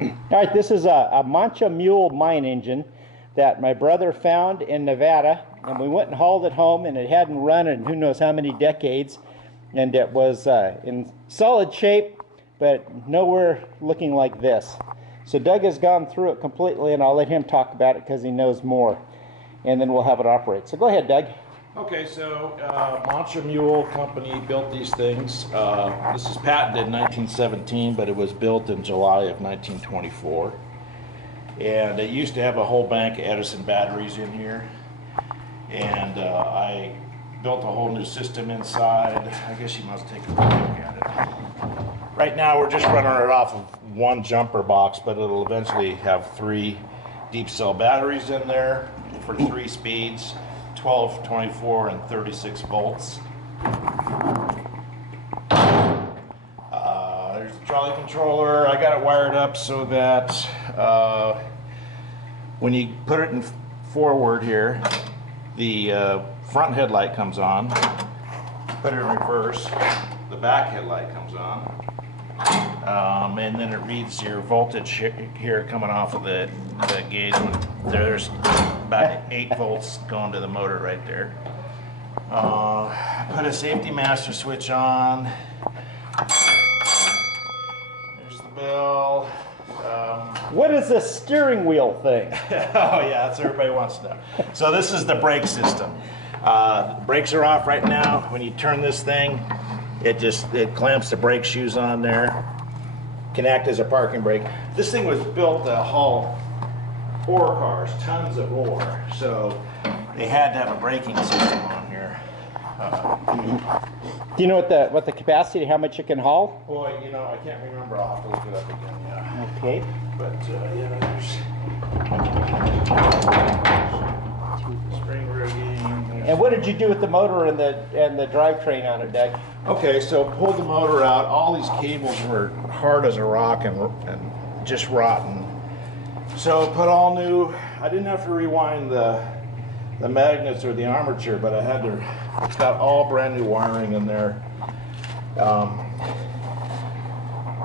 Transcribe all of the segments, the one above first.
All right, this is a MANCHA Mule mine engine that my brother found in Nevada, and we went and hauled it home, and it hadn't run in who knows how many decades, and it was in solid shape, but nowhere looking like this. So Doug has gone through it completely, and I'll let him talk about it because he knows more, and then we'll have it operate. So go ahead, Doug. Okay, so MANCHA Mule company built these things. This is patented in 1917, but it was built in July of 1924. And it used to have a whole bank of Edison batteries in here. And I built a whole new system inside. I guess you must take a look at it. Right now we're just running it off of one jumper box, but it'll eventually have 3 deep cell batteries in there for 3 speeds. 12, 24, and 36 volts. There's the trolley controller. I got it wired up so that when you put it in forward here, the front headlight comes on. Put it in reverse, the back headlight comes on. And then it reads your voltage here coming off of the gauge. There's about 8 volts going to the motor right there. Put a safety master switch on. There's the bell. What is this steering wheel thing? Oh yeah, that's what everybody wants to know. So this is the brake system. The brakes are off right now. When you turn this thing, it clamps the brake shoes on there. Can act as a parking brake. This thing was built to haul ore cars, tons of ore, so they had to have a braking system on here. Do you know what the capacity, how much it can haul? Boy, you know, I can't remember. I'll have to look it up again. Yeah. Okay. But yeah, there's spring rigging. And what did you do with the motor and the drivetrain on it, Doug? Okay, so pulled the motor out. All these cables were hard as a rock and just rotten. So put all new. I didn't have to rewind the magnets or the armature, but I had to. It's got all brand new wiring in there.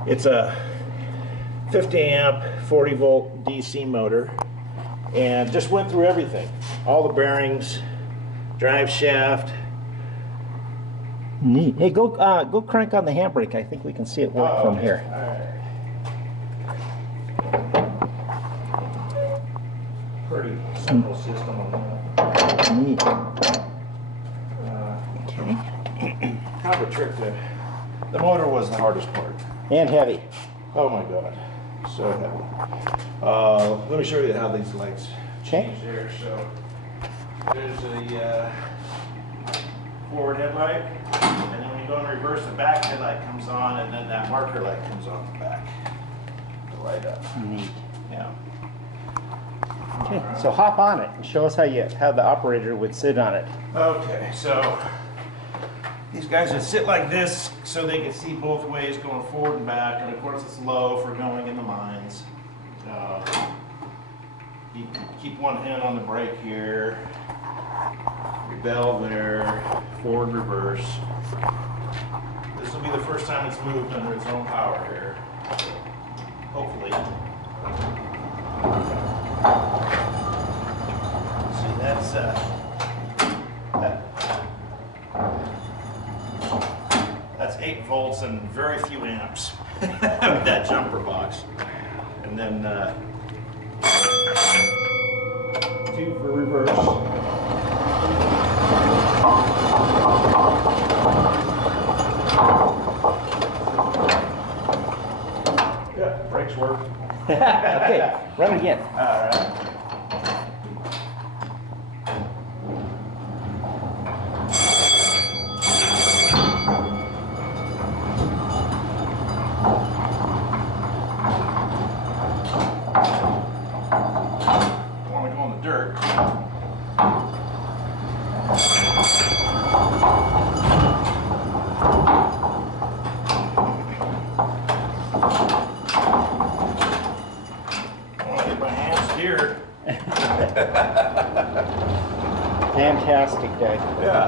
It's a 50 amp, 40 volt DC motor, and just went through everything. All the bearings, drive shaft. Neat. Hey, go crank on the handbrake. I think we can see it work from here. All right. Pretty simple system on that. Neat. Okay. Kind of a trick there. The motor was the hardest part. And heavy. Oh my God, so heavy. Let me show you how these lights change there. So there's a forward headlight, and then when you go in reverse, the back headlight comes on, and then that marker light comes on the back to light up. Neat. Yeah. Okay, so hop on it and show us how the operator would sit on it. Okay, so these guys would sit like this so they can see both ways going forward and back, and of course it's low for going in the mines. You can keep one hand on the brake here, your bell there, forward, reverse. This will be the first time it's moved under its own power here, hopefully. See, that's 8 volts and very few amps with that jumper box. And then 2 for reverse. Yeah, brakes work. Okay, run again. All right. Want to go in the dirt. Fantastic, Doug. Yeah.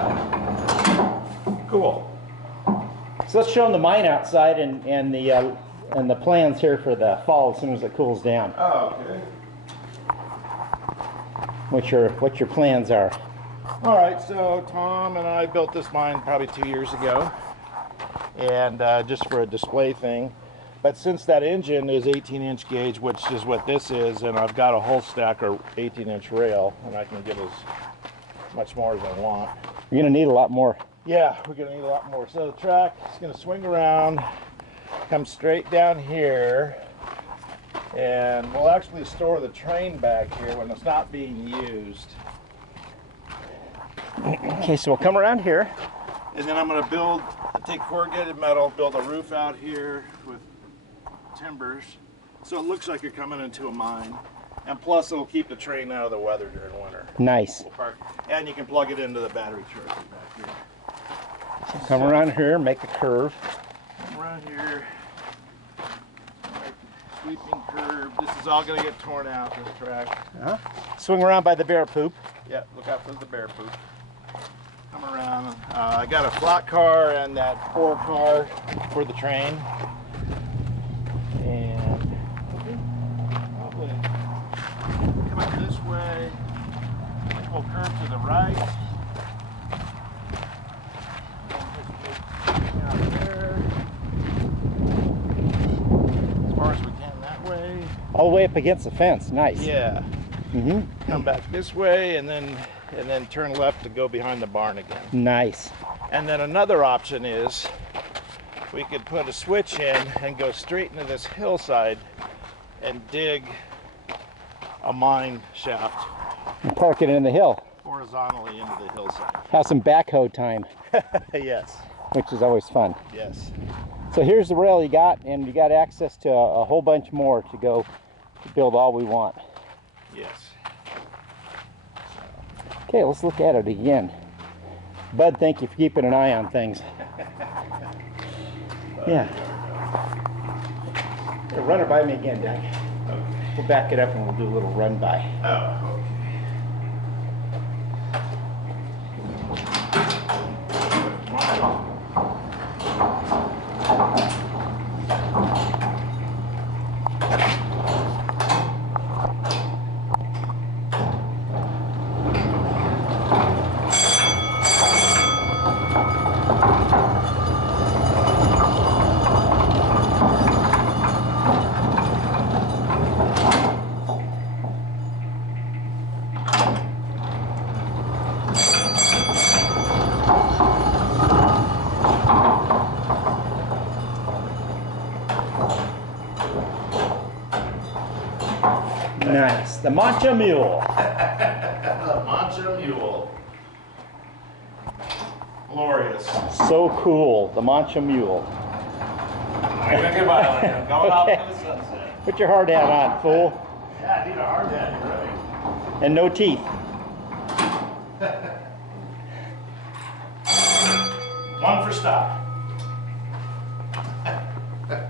Cool. So let's show them the mine outside and the and the plans here for the fall as soon as it cools down. Oh, okay. What your plans are. All right, so Tom and I built this mine probably 2 years ago, and just for a display thing. But since that engine is 18-inch gauge, which is what this is, and I've got a whole stack of 18-inch rail, and I can get as much more as I want. You're gonna need a lot more. Yeah, we're gonna need a lot more. So the track is gonna swing around, come straight down here, and we'll actually store the train back here when it's not being used. Okay, so we'll come around here. And then I'm going to take corrugated metal, build a roof out here with timbers, so it looks like you're coming into a mine. And plus it'll keep the train out of the weather during winter. Nice. And you can plug it into the battery charger back here. So come around here, make a curve. Come around here, sweeping curve. This is all going to get torn out, this track. Swing around by the bear poop. Yeah, look out for the bear poop. Come around. I got a flat car and that 4 car for the train. And probably come out this way. We'll curve to the right. And just out there. As far as we can that way. All the way up against the fence. Nice. Yeah. Mm-hmm. Come back this way and then turn left to go behind the barn again. Nice. And then another option is we could put a switch in and go straight into this hillside and dig a mine shaft And park it in the hill. horizontally into the hillside. Have some backhoe time, Yes, which is always fun. yes. So here's the rail you got, and you got access to a whole bunch more to go to build all we want. Yes. Okay, let's look at it again. Bud, thank you for keeping an eye on things. Yeah. Here, run it by me again, Doug. Okay. We'll back it up and we'll do a little run by. Oh, Nice. The MANCHA Mule. the MANCHA Mule. Glorious. So cool. The MANCHA Mule. I'm gonna get by like I'm going off into the sunset. Put your hard hat on, fool. Yeah, I need a hard hat, you're right. And no teeth. One for stop.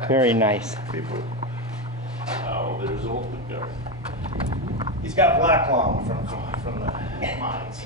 Very nice. People. Oh, there's old Garth. He's got black lung from the mines.